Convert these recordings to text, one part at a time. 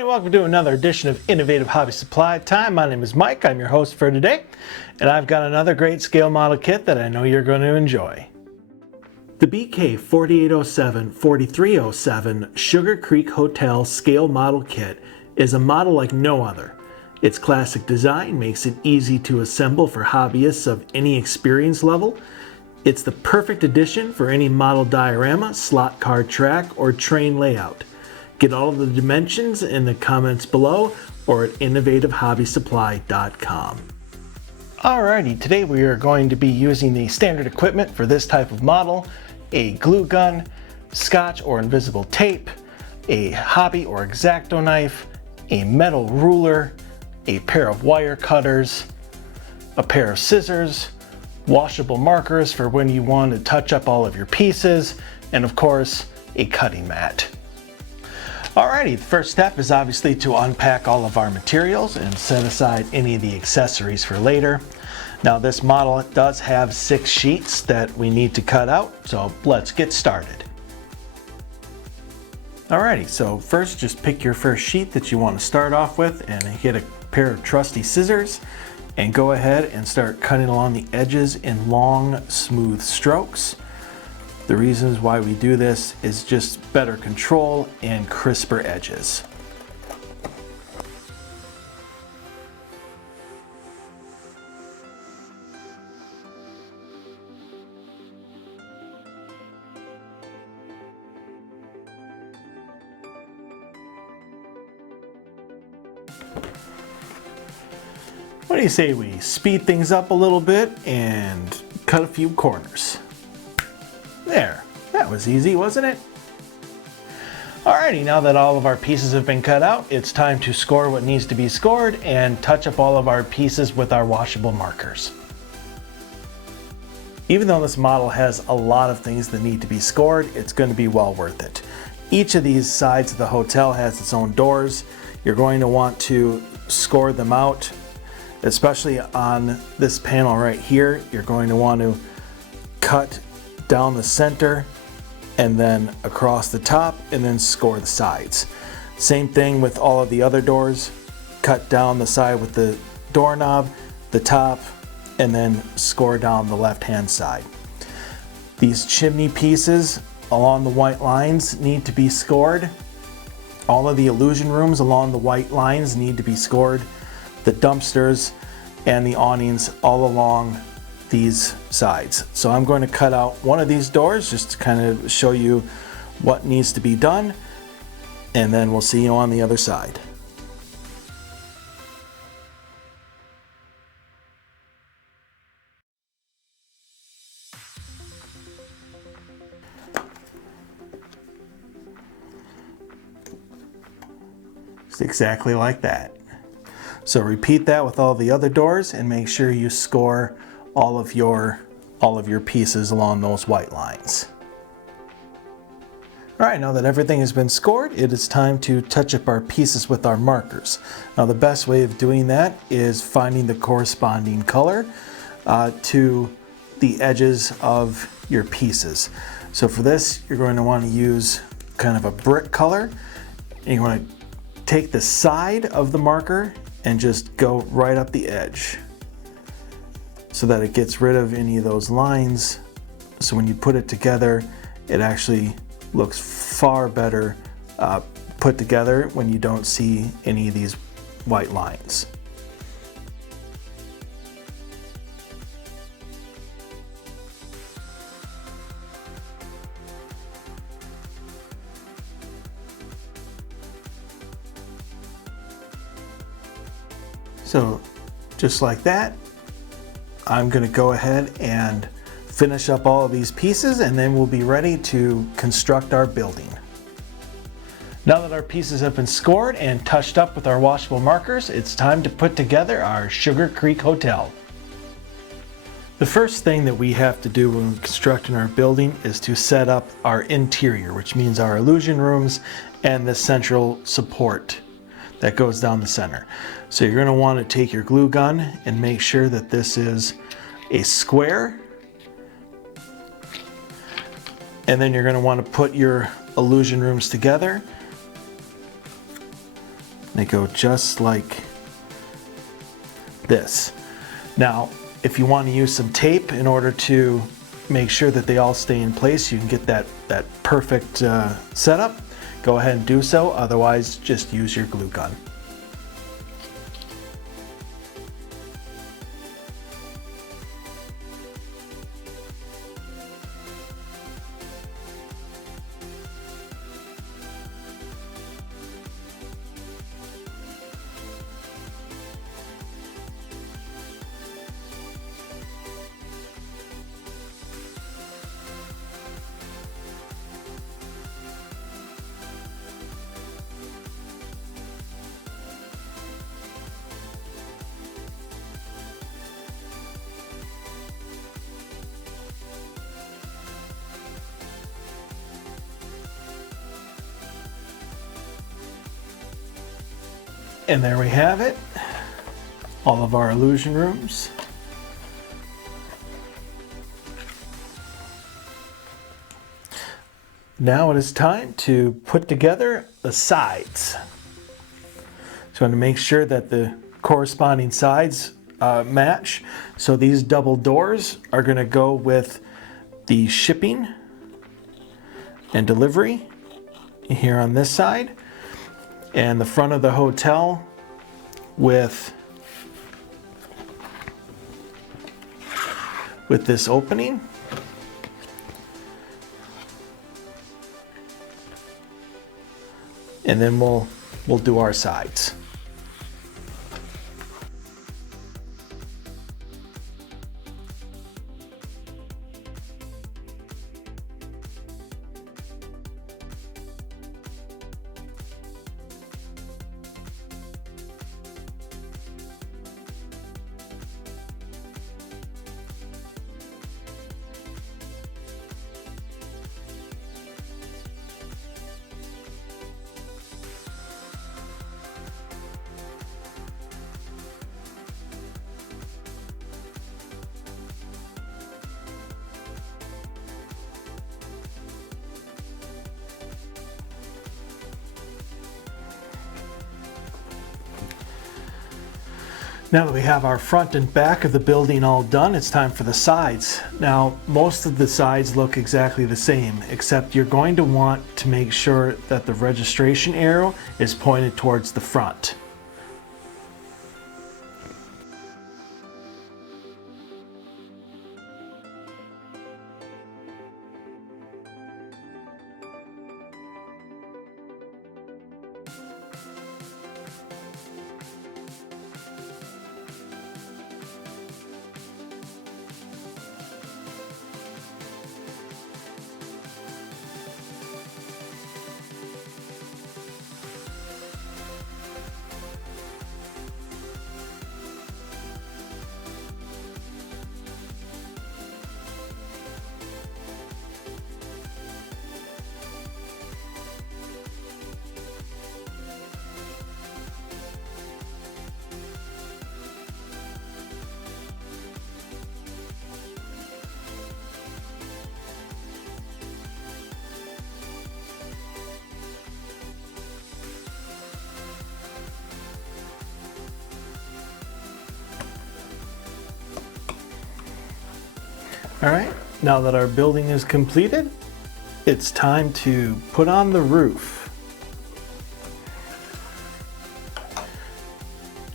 everybody, welcome to another edition of Innovative Hobby Supply Time. My name is Mike, I'm your host for today, and I've got another great scale model kit that I know you're going to enjoy. The BK 4807-4307 Sugar Creek Hotel Scale Model Kit is a model like no other. Its classic design makes it easy to assemble for hobbyists of any experience level. It's the perfect addition for any model diorama, slot car track, or train layout. Get all of the dimensions in the comments below or at innovativehobbysupply.com. Alrighty, today we are going to be using the standard equipment for this type of model: a glue gun, scotch or invisible tape, a hobby or X-Acto knife, a metal ruler, a pair of wire cutters, a pair of scissors, washable markers for when you want to touch up all of your pieces, and of course, a cutting mat. Alrighty, the first step is obviously to unpack all of our materials and set aside any of the accessories for later. Now this model does have 6 sheets that we need to cut out, so let's get started. Alrighty, so first just pick your first sheet that you want to start off with and get a pair of trusty scissors and go ahead and start cutting along the edges in long, smooth strokes. The reasons why we do this is just better control and crisper edges. What do you say we speed things up a little bit and cut a few corners? There, that was easy, wasn't it? Alrighty, now that all of our pieces have been cut out, it's time to score what needs to be scored and touch up all of our pieces with our washable markers. Even though this model has a lot of things that need to be scored, it's going to be well worth it. Each of these sides of the hotel has its own doors. You're going to want to score them out, especially on this panel right here. You're going to want to cut down the center and then across the top and then score the sides. Same thing with all of the other doors. Cut down the side with the doorknob, the top, and then score down the left hand side. These chimney pieces along the white lines need to be scored. All of the illusion rooms along the white lines need to be scored. The dumpsters and the awnings all along these sides. So I'm going to cut out one of these doors just to kind of show you what needs to be done, and then we'll see you on the other side. It's exactly like that. So repeat that with all the other doors and make sure you score all of your pieces along those white lines. Alright, now that everything has been scored, it is time to touch up our pieces with our markers. Now the best way of doing that is finding the corresponding color to the edges of your pieces. So for this, you're going to want to use kind of a brick color, and you want to take the side of the marker and just go right up the edge so that it gets rid of any of those lines. So when you put it together, it actually looks far better put together when you don't see any of these white lines. So just like that, I'm going to go ahead and finish up all of these pieces, and then we'll be ready to construct our building. Now that our pieces have been scored and touched up with our washable markers, it's time to put together our Sugar Creek Hotel. The first thing that we have to do when constructing our building is to set up our interior, which means our illusion rooms and the central support that goes down the center. So you're going to want to take your glue gun and make sure that this is a square, and then you're going to want to put your illusion rooms together They go just like this. Now, if you want to use some tape in order to make sure that they all stay in place, you can get that perfect setup, go ahead and do so. Otherwise, just use your glue gun. And there we have it, all of our illusion rooms. Now it is time to put together the sides. So I'm going to make sure that the corresponding sides match. So these double doors are going to go with the shipping and delivery here on this side, and the front of the hotel with this opening. And then we'll do our sides. Now that we have our front and back of the building all done, it's time for the sides. Now, most of the sides look exactly the same, except you're going to want to make sure that the registration arrow is pointed towards the front. All right, now that our building is completed, it's time to put on the roof.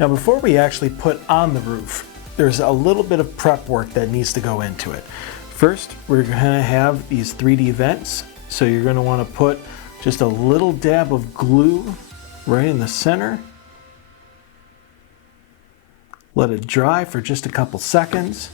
Now, before we actually put on the roof, there's a little bit of prep work that needs to go into it. First, we're gonna have these 3D vents. So you're gonna wanna put just a little dab of glue right in the center. Let it dry for just a couple seconds.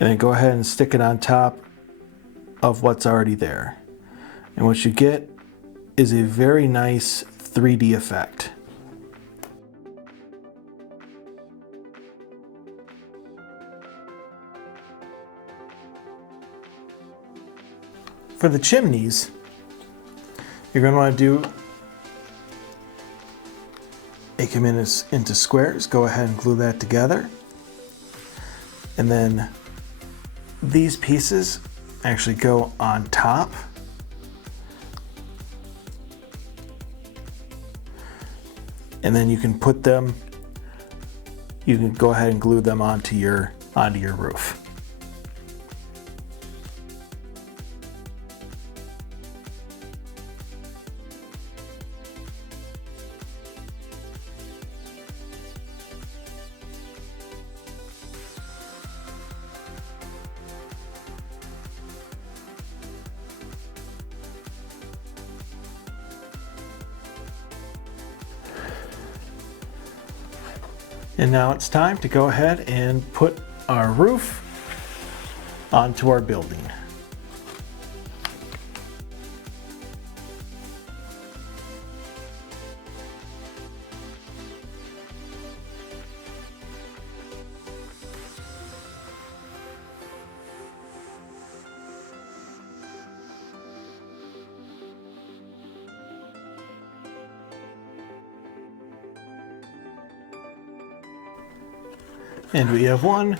And then go ahead and stick it on top of what's already there. And what you get is a very nice 3D effect. For the chimneys, you're going to want to make them into squares. Go ahead and glue that together. And then these pieces actually go on top. and then you can go ahead and glue them onto your roof. And now it's time to go ahead and put our roof onto our building. And we have one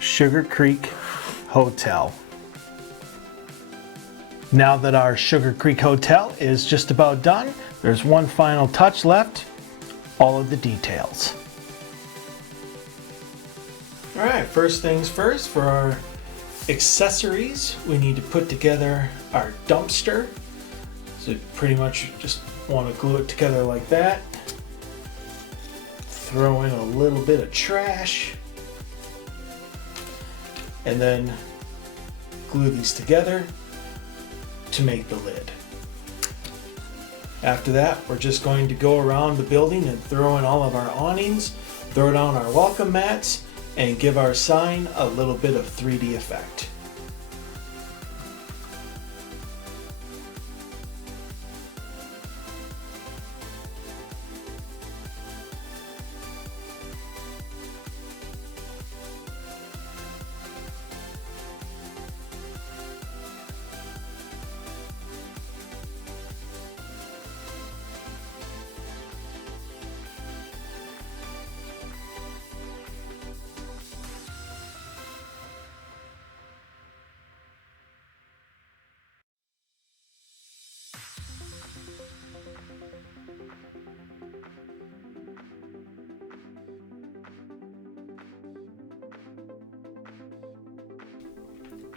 Sugar Creek Hotel. Now that our Sugar Creek Hotel is just about done, there's one final touch left, all of the details. All right, first things first, for our accessories, we need to put together our dumpster. So pretty much just want to glue it together like that. Throw in a little bit of trash, and then glue these together to make the lid. After that, we're just going to go around the building and throw in all of our awnings, throw down our welcome mats, and give our sign a little bit of 3D effect.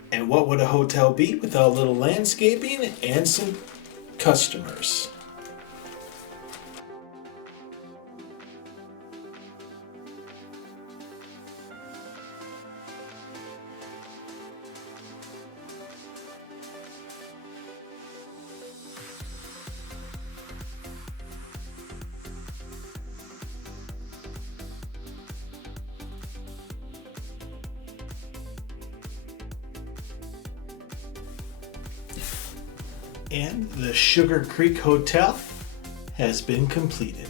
And what would a hotel be without a little landscaping and some customers? And the Sugar Creek Hotel has been completed.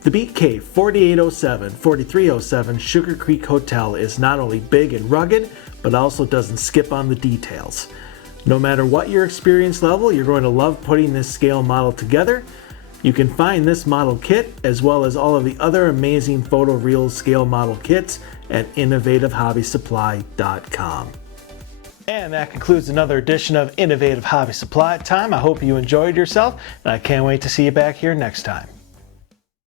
The Beat Cave 4807-4307 Sugar Creek Hotel is not only big and rugged, but also doesn't skip on the details. No matter what your experience level, you're going to love putting this scale model together. You can find this model kit, as well as all of the other amazing photoreal scale model kits at innovativehobbysupply.com. And that concludes another edition of Innovative Hobby Supply Time. I hope you enjoyed yourself, and I can't wait to see you back here next time.